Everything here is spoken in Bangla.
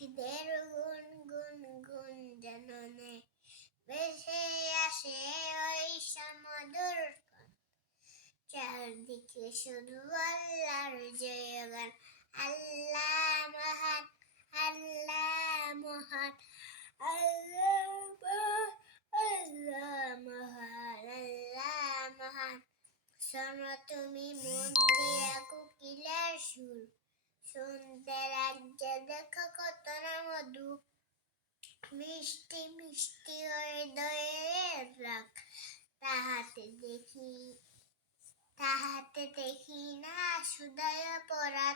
পাখিদের গুন গুন গুন জাননে ভেসে আসে ওই সমুদ্র চারদিকে শুধু আল্লাহর জয়গান। আল্লাহ মহান, আল্লাহ মহান, আল্লাহ মহান, আল্লাহ মহান, আল্লাহ মহান। শোনো তুমি মন দিয়া কোকিলের সুর, শুনতে রাজ্যে দেখো কত না মধু, মিষ্টি মিষ্টি হৃদয়ের রাগ। তাহাতে দেখি না সুদয় পরা